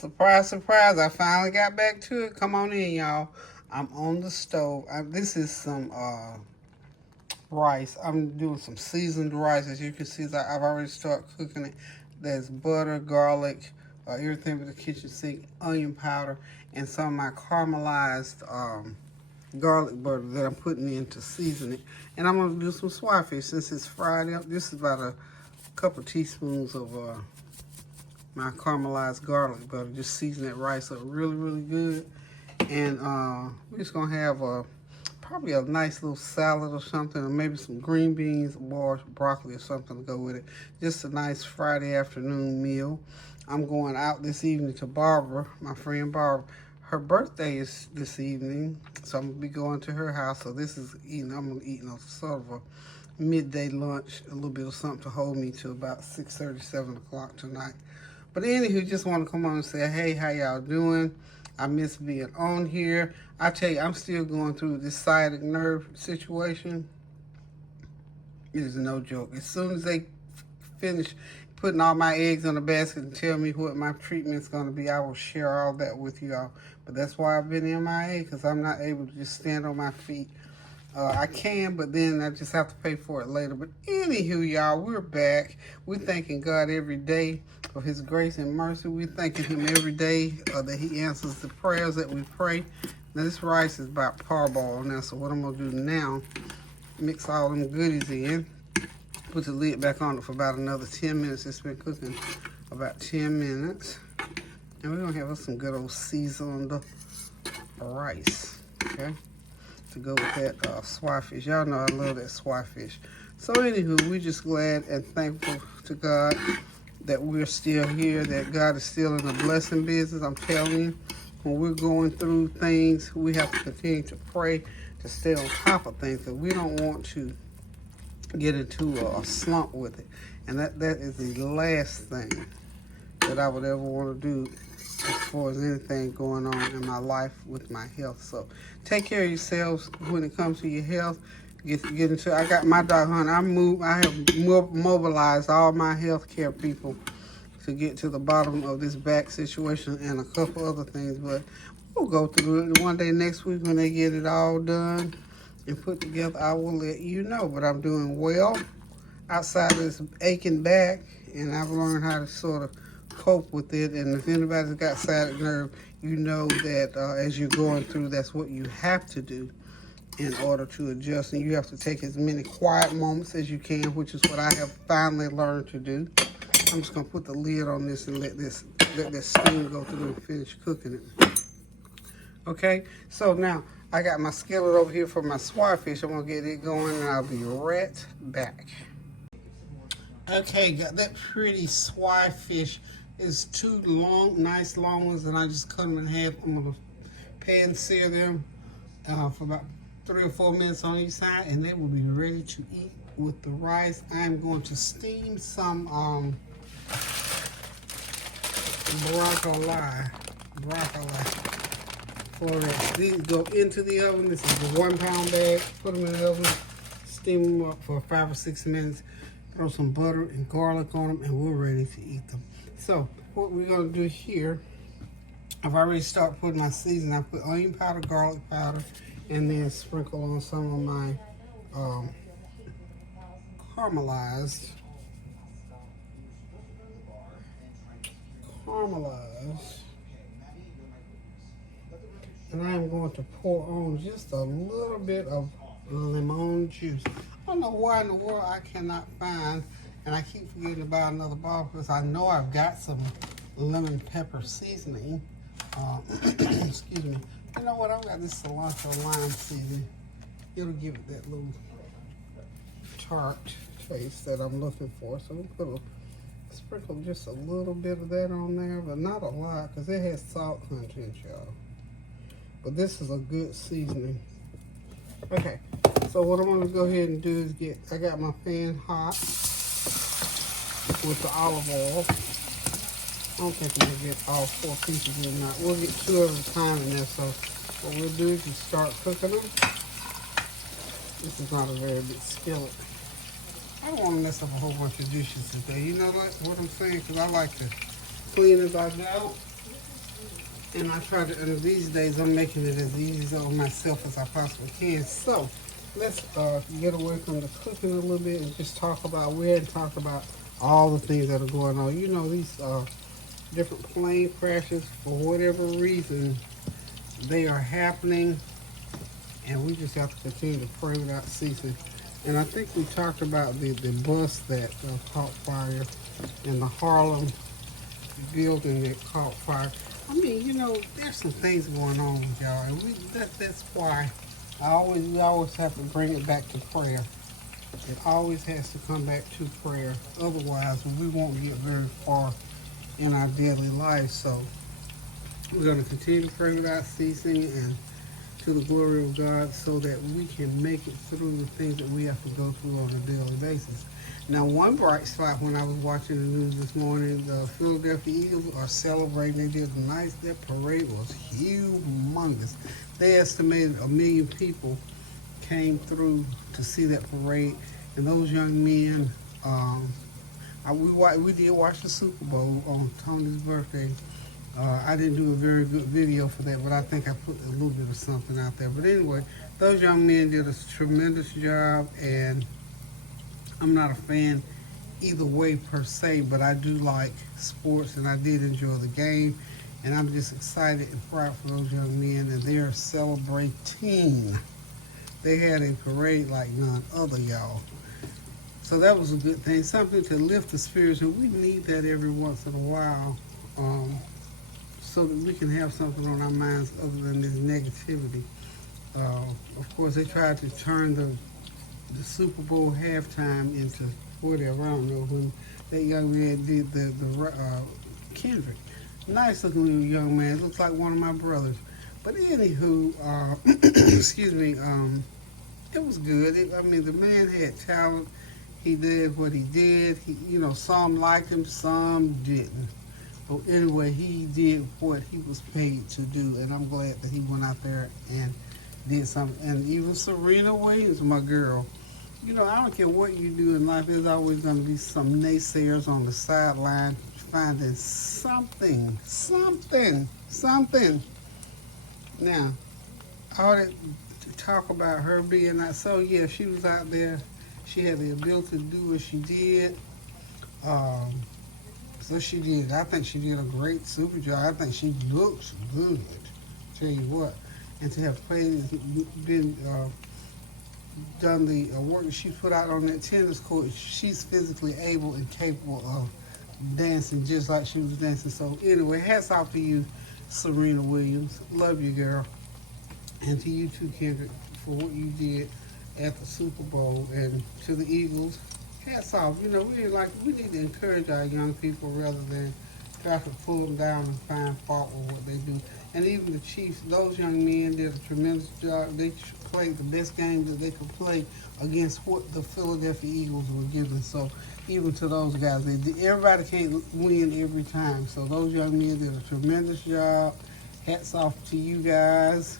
Surprise, surprise, I finally got back to it. Come on in, y'all. I'm on the stove. This is some rice. I'm doing some seasoned rice. As you can see, I've already started cooking it. There's butter, garlic, everything with the kitchen sink, onion powder, and some of my caramelized garlic butter that I'm putting in to season it. And I'm going to do some swai fish since it's Friday. This is about a couple teaspoons of my caramelized garlic butter. Just season that rice up really, really good. And we're just going to have probably a nice little salad or something, or maybe some green beans or broccoli or something to go with it. Just a nice Friday afternoon meal. I'm going out this evening to Barbara, my friend Barbara. Her birthday is this evening, so I'm going to be going to her house. So this is eating, I'm going to eat sort of a midday lunch, a little bit of something to hold me to about 6:30, 7 o'clock tonight. But anywho, just want to come on and say, hey, how y'all doing? I miss being on here. I tell you, I'm still going through this sciatic nerve situation. It is no joke. As soon as they finish putting all my eggs in a basket and tell me what my treatment's going to be, I will share all that with y'all. But that's why I've been MIA, because I'm not able to just stand on my feet. I can, but then I just have to pay for it later. But anywho, y'all, we're back. We're thanking God every day for his grace and mercy. We're thanking him every day that he answers the prayers that we pray. Now, this rice is about parboiled now, so what I'm going to do now, mix all them goodies in, put the lid back on it for about another 10 minutes. It's been cooking about 10 minutes. And we're going to have us some good old seasoned rice, okay, to go with that swai fish. Y'all know I love that swai fish. So anywho, we're just glad and thankful to God that we're still here, that God is still in the blessing business. I'm telling you, when we're going through things, we have to continue to pray to stay on top of things, because we don't want to get into a slump with it. And that is the last thing that I would ever want to do as far as anything going on in my life with my health. So take care of yourselves when it comes to your health. Get into. I got my dog hunt. I have mobilized all my healthcare people to get to the bottom of this back situation and a couple other things. But we'll go through it one day next week when they get it all done and put together. I will let you know. But I'm doing well outside of this aching back, and I've learned how to sort of cope with it. And if anybody's got sciatic nerve, you know that as you're going through, that's what you have to do in order to adjust. And you have to take as many quiet moments as you can, which is what I have finally learned to do. I'm just gonna put the lid on this and let this steam go through and finish cooking it. Okay, so now I got my skillet over here for my swai fish. I'm gonna get it going and I'll be right back. Okay, got that pretty swai fish. It's two nice long ones, and I just cut them in half. I'm gonna pan sear them for about 3 or 4 minutes on each side, and they will be ready to eat with the rice. I'm going to steam some broccoli for that. These go into the oven. This is a 1 pound bag. Put them in the oven, steam them up for 5 or 6 minutes. Throw some butter and garlic on them, and we're ready to eat them. So what we're gonna do here, I've already started putting my seasoning. I put onion powder, garlic powder, and then sprinkle on some of my caramelized. And I'm going to pour on just a little bit of lemon juice. I don't know why in the world I cannot find, and I keep forgetting to buy another bottle, because I know I've got some lemon pepper seasoning. Excuse me. You know what? I've got this cilantro lime seasoning. It'll give it that little tart taste that I'm looking for. So we'll sprinkle just a little bit of that on there, but not a lot, because it has salt content, y'all. But this is a good seasoning. Okay, so what I'm going to go ahead and do is I got my pan hot with the olive oil. I don't think we'll get all 4 pieces in now. We'll get 2 at a time in there. So what we'll do is just start cooking them. This is not a very big skillet. I don't want to mess up a whole bunch of dishes today. You know what I'm saying? Because I like to clean as I go. And I try to, and these days I'm making it as easy on myself as I possibly can. So let's get away from the cooking a little bit and just talk about, we hadn't talked about all the things that are going on. You know, these different plane crashes, for whatever reason, they are happening, and we just have to continue to pray without ceasing. And I think we talked about the bus that caught fire in the Harlem building that caught fire. I mean, you know, there's some things going on with y'all, and that's why we always have to bring it back to prayer. It always has to come back to prayer. Otherwise, we won't get very far in our daily life. So we're going to continue to pray without ceasing and to the glory of God so that we can make it through the things that we have to go through on a daily basis. Now, one bright spot when I was watching the news this morning, the Philadelphia Eagles are celebrating. They did nice. Their parade was humongous. They estimated 1 million people came through to see that parade. And those young men, we did watch the Super Bowl on Tony's birthday. I didn't do a very good video for that, but I think I put a little bit of something out there. But anyway, those young men did a tremendous job, and I'm not a fan either way per se, but I do like sports, and I did enjoy the game, and I'm just excited and proud for those young men, and they're celebrating. They had a parade like none other, y'all. So that was a good thing, something to lift the spirits, and we need that every once in a while, so that we can have something on our minds other than this negativity. Of course, they tried to turn the Super Bowl halftime into whatever, I don't know, when that young man did the Kendrick. Nice looking little young man, looks like one of my brothers. But anywho, excuse me, it was good. I mean, the man had talent. He did what he did. Some liked him, some didn't. But anyway, he did what he was paid to do, and I'm glad that he went out there and did something. And even Serena Williams, my girl, I don't care what you do in life, there's always going to be some naysayers on the sideline finding something. Now, all that talk about her being out, so yeah, she was out there. She had the ability to do what she did. So she did. I think she did a great super job. I think she looks good. Tell you what. And to have played, done the work that she put out on that tennis court, she's physically able and capable of dancing just like she was dancing. So anyway, hats off to you, Serena Williams. Love you, girl. And to you too, Kendrick, for what you did at the Super Bowl. And to the Eagles, hats off. We need to encourage our young people rather than try to pull them down and find fault with what they do. And even the Chiefs, those young men did a tremendous job. They played the best game that they could play against what the Philadelphia Eagles were given. So even to those guys, everybody can't win every time. So those young men did a tremendous job. Hats off to you guys.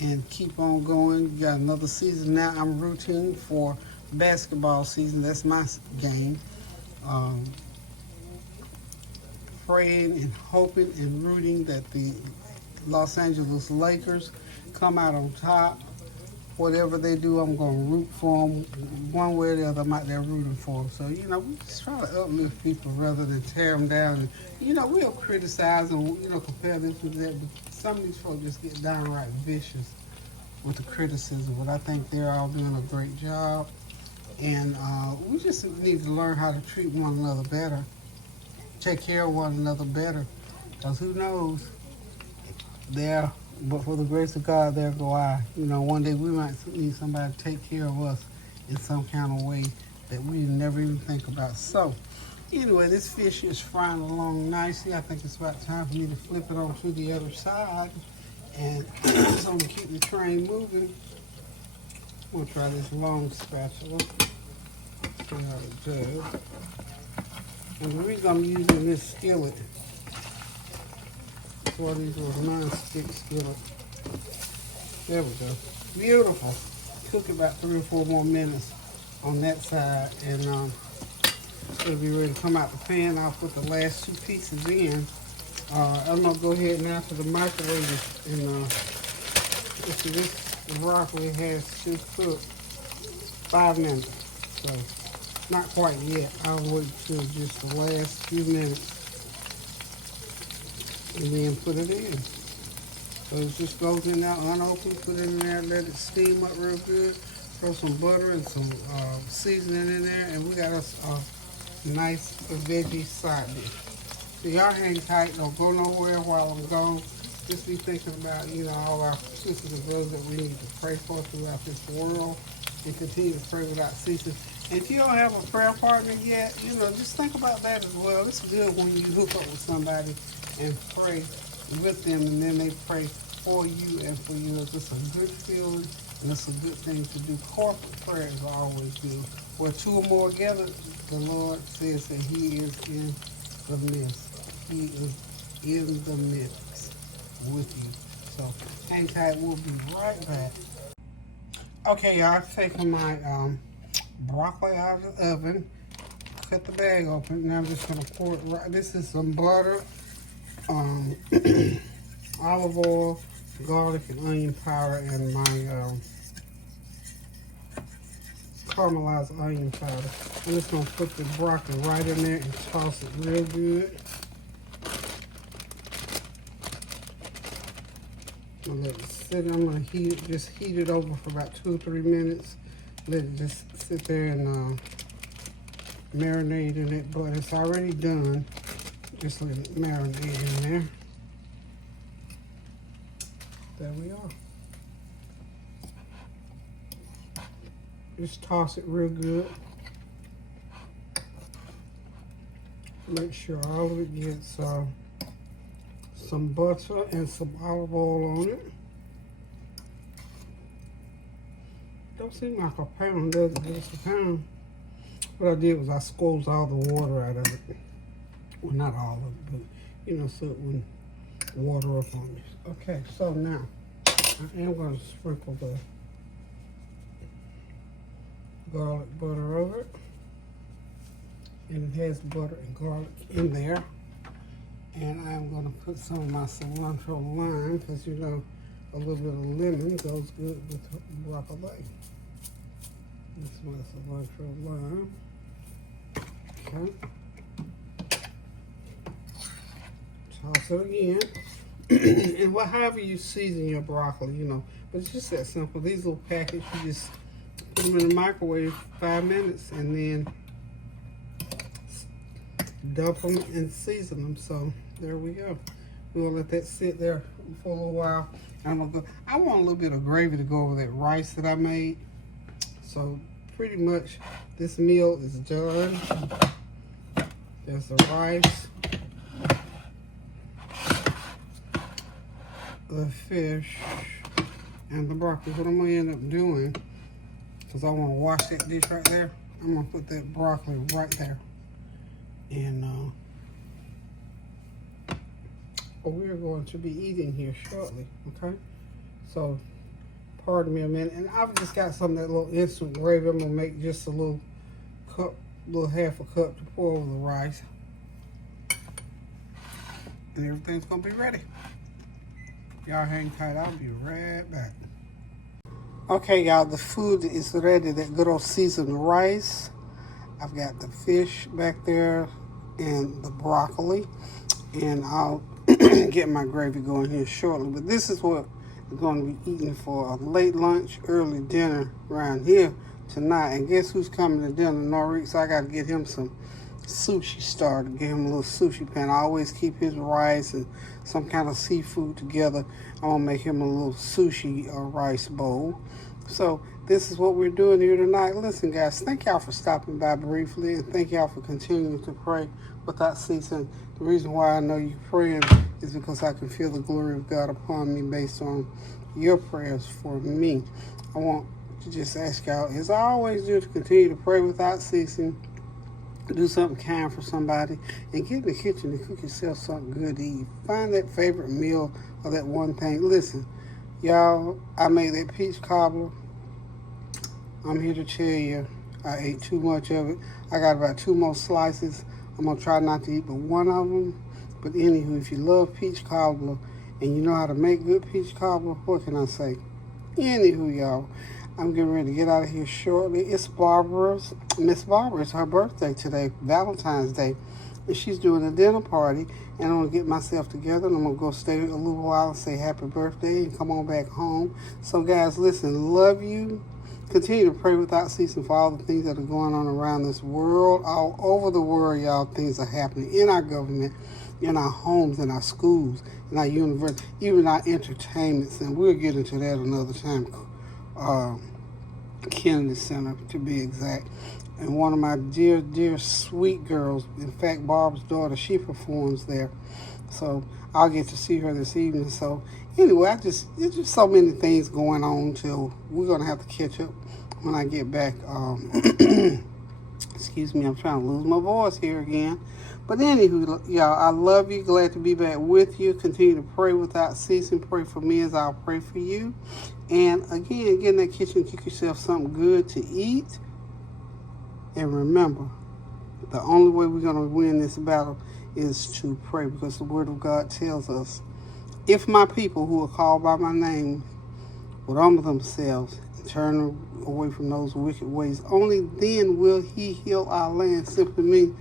And keep on going. You got another season now. I'm rooting for basketball season. That's my game. Praying and hoping and rooting that the Los Angeles Lakers come out on top. Whatever they do, I'm going to root for them. One way or the other, I'm out there rooting for them. So, we just try to uplift people rather than tear them down. And, we'll criticize and, compare this with that. But some of these folks just get downright vicious with the criticism. But I think they're all doing a great job. And we just need to learn how to treat one another better. Take care of one another better. Because who knows? But for the grace of God, there go I. One day we might need somebody to take care of us in some kind of way that we never even think about. So, anyway, this fish is frying along nicely. I think it's about time for me to flip it on to the other side. And so I'm going to keep the train moving. We'll try this long spatula. See how it does. And the reason I'm using this skillet, one of these little non-stick skillet. There we go. Beautiful. Cook about 3 or 4 more minutes on that side, and it'll be ready to come out the pan. I'll put the last 2 pieces in I'm gonna go ahead now to the microwave and see, this broccoli has to cook 5 minutes. So not quite yet. I'll wait till just the last few minutes and then put it in. So it just goes in there unopened, put it in there, let it steam up real good. Throw some butter and some seasoning in there, and we got us a nice veggie side dish. So y'all hang tight, don't go nowhere while I'm gone. Just be thinking about, all our sisters and brothers that we need to pray for throughout this world and continue to pray without ceasing. And if you don't have a prayer partner yet, just think about that as well. It's good when you hook up with somebody and pray with them, and then they pray for you and for you. It's just a good feeling, and it's a good thing to do. Corporate prayer is always good. Where two or more together, the Lord says that He is in the midst. He is in the midst with you. So hang tight. We'll be right back. Okay, y'all, I've taken my broccoli out of the oven. Cut the bag open. Now I'm just gonna pour it right. This is some butter, olive oil, garlic and onion powder, and my caramelized onion powder. I'm just gonna put the broccoli right in there and toss it real good. I'm gonna let it sit. I'm gonna just heat it over for about 2 or 3 minutes. Let it just sit there and marinate in it, but it's already done. Just let it marinate in there. There we are. Just toss it real good. Make sure all of it gets some butter and some olive oil on it. Don't seem like a pound, does it? It's a pound. What I did was I squeezed all the water out of it. Well, not all of it, but so it wouldn't water up on you. Okay, so now I am going to sprinkle the garlic butter over it. And it has butter and garlic in there. And I'm going to put some of my cilantro lime, because a little bit of lemon goes good with broccoli. This is my cilantro lime. Okay. Toss it again. And however you season your broccoli, but it's just that simple. These little packets, you just put them in the microwave 5 minutes and then dump them and season them. So there we go. We'll let that sit there for a little while. I want a little bit of gravy to go over that rice that I made. So pretty much this meal is done. There's the rice, the fish, and the broccoli. What I'm gonna end up doing, because I want to wash that dish right there, I'm gonna put that broccoli right there. And we're going to be eating here shortly, okay? So, pardon me a minute. And I've just got some of that little instant gravy. I'm gonna make just a little half a cup to pour over the rice. And everything's gonna be ready. Y'all hang tight, I'll be right back. Okay, y'all, the food is ready. That good old seasoned rice. I've got the fish back there and the broccoli. And I'll get my gravy going here shortly. But this is what we're going to be eating for a late lunch, early dinner around here tonight. And guess who's coming to dinner? Norris. So I got to get him some sushi started. Get him a little sushi pan. I always keep his rice and some kind of seafood together. I'm going to make him a little sushi rice bowl. So this is what we're doing here tonight. Listen, guys, thank y'all for stopping by briefly, and thank y'all for continuing to pray without ceasing. The reason why I know you're praying is because I can feel the glory of God upon me based on your prayers for me. I want to just ask y'all, as I always do, to continue to pray without ceasing, do something kind for somebody, and get in the kitchen and cook yourself something good to eat. Find that favorite meal or that one thing. Listen, y'all, I made that peach cobbler. I'm here to tell you, I ate too much of it. I got about 2 more slices. I'm going to try not to eat but one of them. But anywho, if you love peach cobbler and you know how to make good peach cobbler, what can I say? Anywho, y'all, I'm getting ready to get out of here shortly. It's Miss Barbara's her birthday today, Valentine's Day. And she's doing a dinner party. And I'm going to get myself together and I'm going to go stay a little while and say happy birthday and come on back home. So, guys, listen, love you. Continue to pray without ceasing for all the things that are going on around this world. All over the world, y'all, things are happening in our government, in our homes, in our schools, in our universities, even our entertainments. And we'll get into that another time. Kennedy Center, to be exact. And one of my dear, dear, sweet girls, in fact, Barb's daughter, she performs there. So I'll get to see her this evening. So anyway, there's just so many things going on till we're going to have to catch up when I get back. Excuse me, I'm trying to lose my voice here again. But anywho, y'all, I love you. Glad to be back with you. Continue to pray without ceasing. Pray for me as I'll pray for you. And again, get in that kitchen, cook yourself something good to eat. And remember, the only way we're going to win this battle is to pray, because the Word of God tells us, if my people who are called by my name would humble themselves and turn away from those wicked ways, only then will He heal our land. Simply mean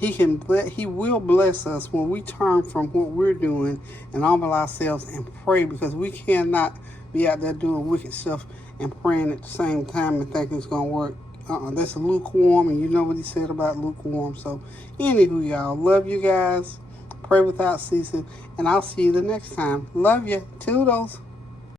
He will bless us when we turn from what we're doing and humble ourselves and pray, because we cannot be out there doing wicked stuff and praying at the same time and thinking it's going to work. That's lukewarm, and you know what He said about lukewarm. So, anywho, y'all, love you guys. Pray without ceasing, and I'll see you the next time. Love you. Toodles.